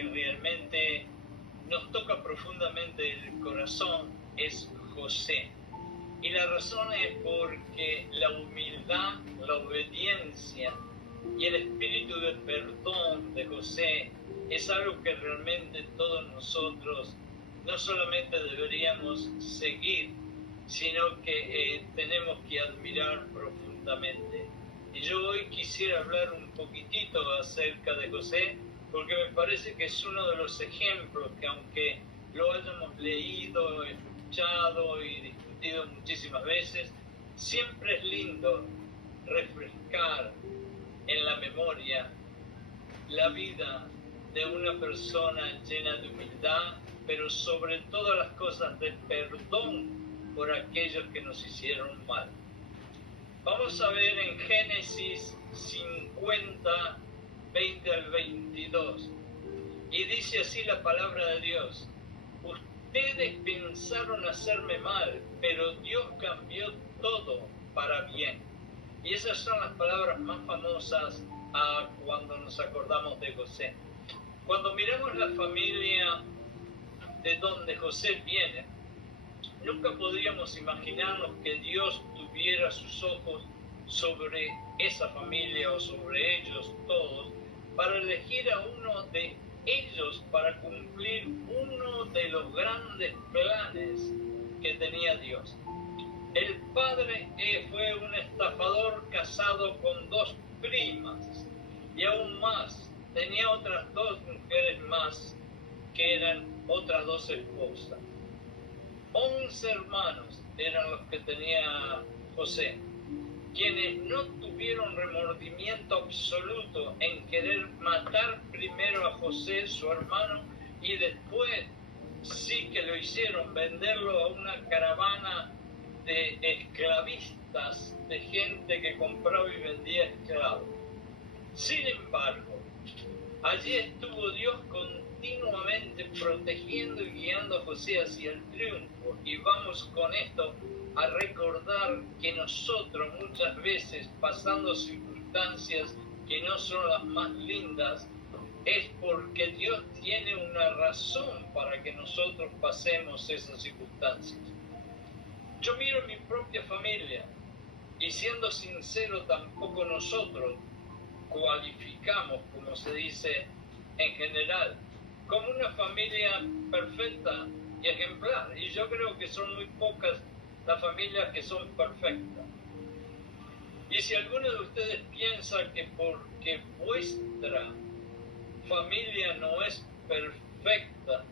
que realmente nos toca profundamente el corazón es José. Y la razón es porque la humildad, la obediencia y el espíritu de perdón de José es algo que realmente todos nosotros no solamente deberíamos seguir, sino que tenemos que admirar profundamente. Y yo hoy quisiera hablar un poquitito acerca de José, porque me parece que es uno de los ejemplos que, aunque lo hayamos leído, escuchado y discutido muchísimas veces, siempre es lindo refrescar en la memoria la vida de una persona llena de humildad, pero sobre todas las cosas de perdón por aquellos que nos hicieron mal. Vamos a ver en Génesis 50, 20 al 22. Y dice así la palabra de Dios: ustedes pensaron hacerme mal, pero Dios cambió todo para bien. Y esas son las palabras más famosas cuando nos acordamos de José. Cuando miramos la familia de donde José viene, nunca podríamos imaginarnos que Dios tuviera sus ojos sobre esa familia o sobre ellos todos para elegir a uno de ellos para cumplir uno de los grandes planes que tenía Dios. El padre fue un estafador casado con 2 primas y aún más, tenía otras 2 mujeres más que eran otras 2 esposas. 11 hermanos eran los que tenía José, quienes no tuvieron remordimiento absoluto en querer matar primero a José, su hermano, y después sí que lo hicieron, venderlo a una caravana de esclavistas, de gente que compraba y vendía esclavos. Sin embargo, allí estuvo Dios continuamente protegiendo y guiando a José hacia el triunfo. Y vamos con esto a recordar que nosotros muchas veces, pasando circunstancias que no son las más lindas, es porque Dios tiene una razón para que nosotros pasemos esas circunstancias. Yo miro mi propia familia y, siendo sincero, tampoco nosotros cualificamos, como se dice en general, como una familia perfecta y ejemplar. Y yo creo que son muy pocas las familias que son perfectas. Y si alguno de ustedes piensa que porque vuestra familia no es perfecta,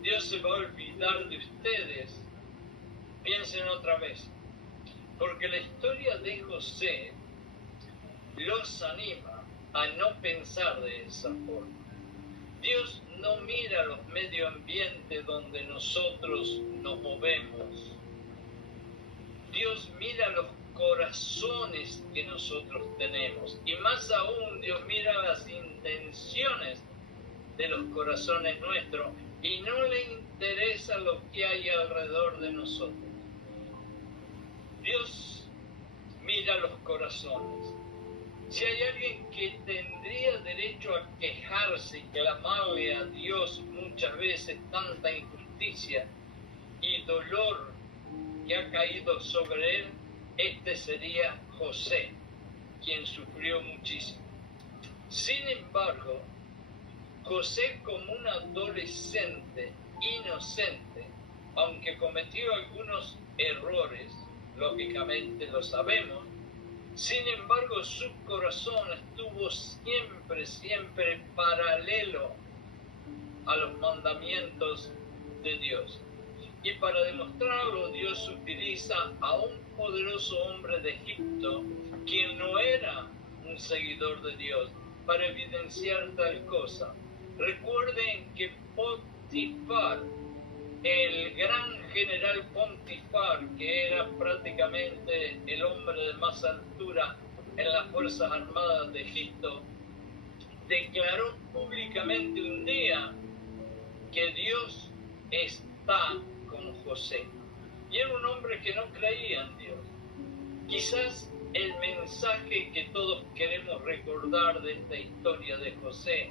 Dios se va a olvidar de ustedes, piensen otra vez. Porque la historia de José los anima a no pensar de esa forma. Dios no mira los medio ambientes donde nosotros nos movemos. Dios mira los corazones que nosotros tenemos. Y más aún, Dios mira las intenciones de los corazones nuestros y no le interesa lo que hay alrededor de nosotros. Dios mira los corazones. Si hay alguien que tendría derecho a quejarse y clamarle a Dios muchas veces tanta injusticia y dolor que ha caído sobre él, este sería José, quien sufrió muchísimo. Sin embargo, José, como un adolescente inocente, aunque cometió algunos errores, lógicamente lo sabemos, sin embargo su corazón estuvo siempre paralelo a los mandamientos de Dios. Y para demostrarlo, Dios utiliza a un poderoso hombre de Egipto, quien no era un seguidor de Dios, para evidenciar tal cosa. Recuerden que Potifar, el gran general Potifar, que era prácticamente el hombre de más altura en las Fuerzas Armadas de Egipto, declaró públicamente un día que Dios está con José. Y era un hombre que no creía en Dios. Quizás el mensaje que todos queremos recordar de esta historia de José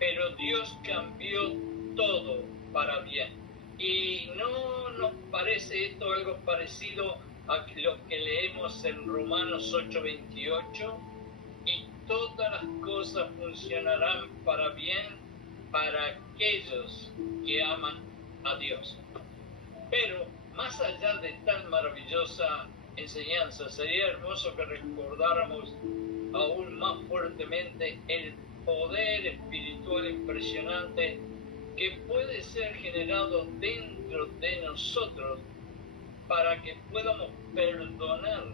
pero Dios cambió todo para bien. Y no nos parece esto algo parecido a lo que leemos en Romanos 8:28, y todas las cosas funcionarán para bien para aquellos que aman a Dios. Pero más allá de tan maravillosa enseñanza, sería hermoso que recordáramos aún más fuertemente el poder espiritual impresionante que puede ser generado dentro de nosotros para que podamos perdonar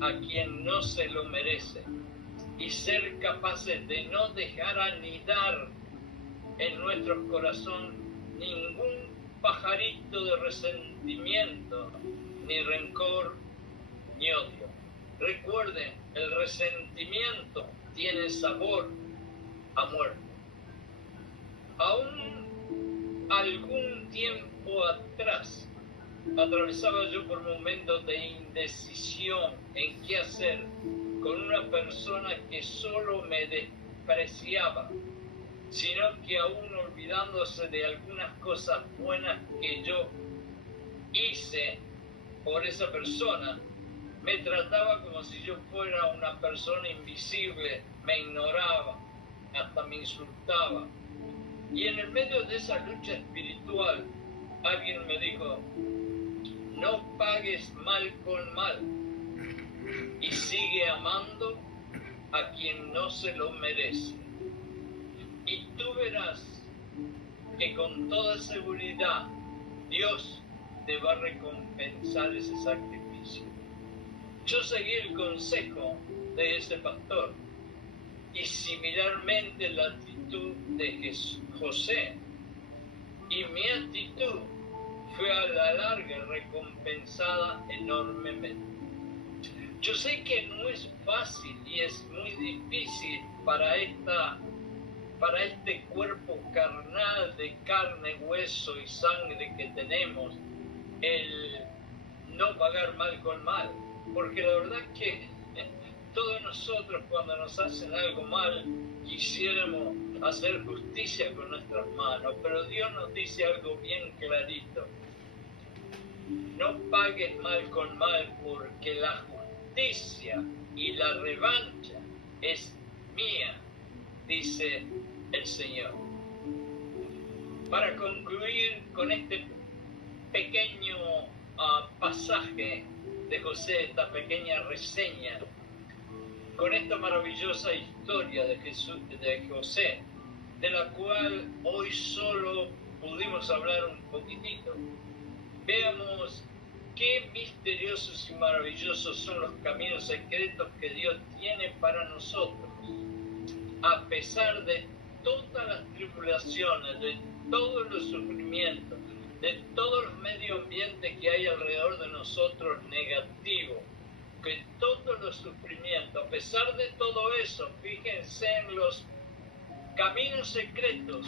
a quien no se lo merece y ser capaces de no dejar anidar en nuestro corazón ningún pajarito de resentimiento, ni rencor, ni odio. Recuerden, el resentimiento tiene sabor a muerte. Aún algún tiempo atrás atravesaba yo por momentos de indecisión en qué hacer con una persona que solo me despreciaba, sino que aún olvidándose de algunas cosas buenas que yo hice por esa persona, me trataba como si yo fuera una persona invisible, me ignoraba, hasta me insultaba. Y en el medio de esa lucha espiritual, alguien me dijo: no pagues mal con mal y sigue amando a quien no se lo merece. Y tú verás que con toda seguridad Dios te va a recompensar ese sacrificio. Yo seguí el consejo de ese pastor y similarmente la actitud de José, y mi actitud fue a la larga recompensada enormemente. Yo sé que no es fácil y es muy difícil para este cuerpo carnal de carne, hueso y sangre que tenemos, el no pagar mal con mal, porque la verdad es que todos nosotros, cuando nos hacen algo mal, quisiéramos hacer justicia con nuestras manos, pero Dios nos dice algo bien clarito: no pagues mal con mal, porque la justicia y la revancha es mía, dice el Señor. Para concluir con este pequeño pasaje de José, esta pequeña reseña, con esta maravillosa historia de José, de la cual hoy solo pudimos hablar un poquitito, veamos qué misteriosos y maravillosos son los caminos secretos que Dios tiene para nosotros. A pesar de todas las tribulaciones, de todos los sufrimientos, de todos los medio ambientes que hay alrededor de nosotros negativos, que todos los sufrimientos, a pesar de todo eso, fíjense en los caminos secretos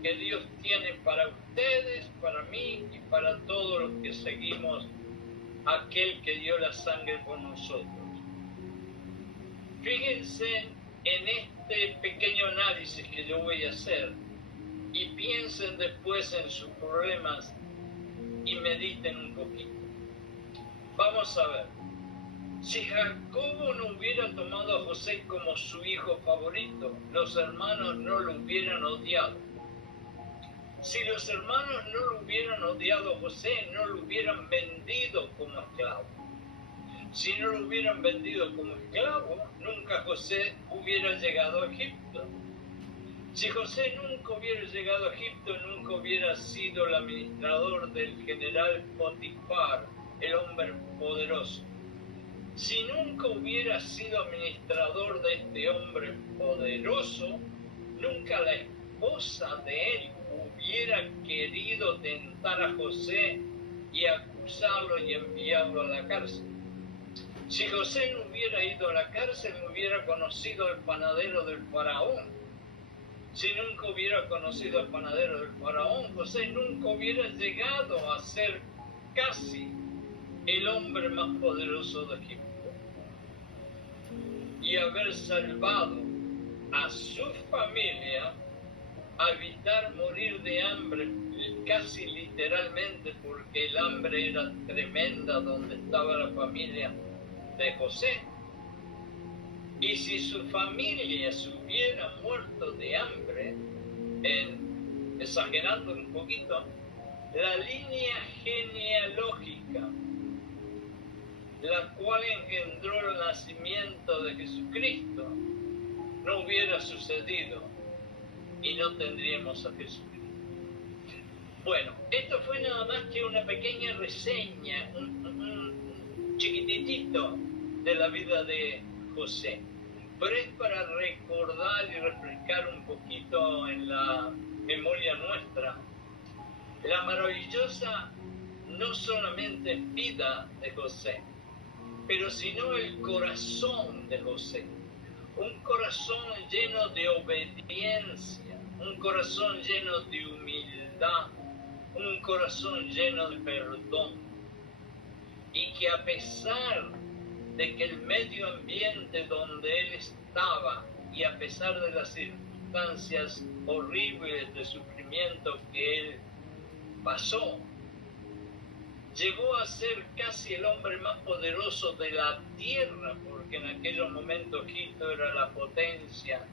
que Dios tiene para ustedes, para mí y para todos los que seguimos aquel que dio la sangre por nosotros. Fíjense en este pequeño análisis que yo voy a hacer y piensen después en sus problemas y mediten un poquito. Vamos a ver. Si Jacobo no hubiera tomado a José como su hijo favorito, los hermanos no lo hubieran odiado. Si los hermanos no lo hubieran odiado a José, no lo hubieran vendido como esclavo. Si no lo hubieran vendido como esclavo, nunca José hubiera llegado a Egipto. Si José nunca hubiera llegado a Egipto, nunca hubiera sido el administrador del general Potifar, el hombre poderoso. Si nunca hubiera sido administrador de este hombre poderoso, nunca la esposa de él hubiera querido tentar a José y acusarlo y enviarlo a la cárcel. Si José no hubiera ido a la cárcel, no hubiera conocido al panadero del faraón. Si nunca hubiera conocido al panadero del faraón, José nunca hubiera llegado a ser casi el hombre más poderoso de Egipto y haber salvado a su familia a evitar morir de hambre, casi literalmente, porque el hambre era tremenda donde estaba la familia de José. Y si su familia se hubiera muerto de hambre, exagerando un poquito, la línea genealógica, la cual engendró el nacimiento de Jesucristo, no hubiera sucedido y no tendríamos a Jesucristo. Bueno, esto fue nada más que una pequeña reseña, un chiquititito de la vida de José. Pero es para recordar y refrescar un poquito en la memoria nuestra la maravillosa, no solamente vida de José, pero sino el corazón de José. Un corazón lleno de obediencia, un corazón lleno de humildad, un corazón lleno de perdón. Y que a pesar de que el medio ambiente donde él estaba y a pesar de las circunstancias horribles de sufrimiento que él pasó, llegó a ser casi el hombre más poderoso de la tierra, porque en aquellos momentos Egipto era la potencia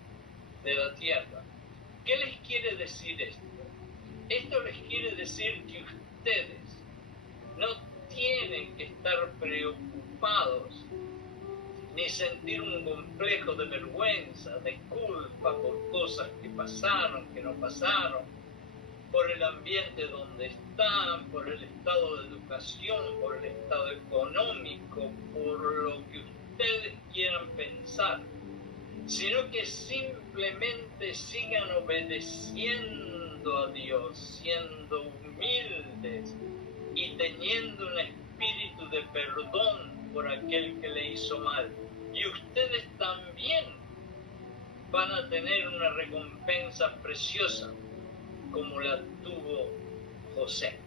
de la tierra. ¿Qué les quiere decir esto? Esto les quiere decir que ustedes no tienen que estar preocupados ni sentir un complejo de vergüenza, de culpa por cosas que pasaron, que no pasaron, por el ambiente donde están, por el estado de educación, por el estado económico, por lo que ustedes quieran pensar, sino que simplemente sigan obedeciendo a Dios, siendo humildes y teniendo un espíritu de perdón por aquel que le hizo mal. Y ustedes también van a tener una recompensa preciosa como la tuvo José.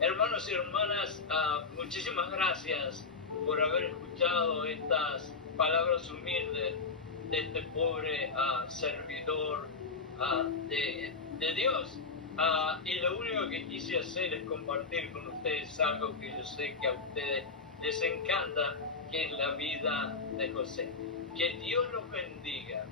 Hermanos y hermanas, muchísimas gracias por haber escuchado estas palabras humildes de este pobre servidor de Dios. Y lo único que quise hacer es compartir con ustedes algo que yo sé que a ustedes les encanta, que es la vida de José. Que Dios los bendiga.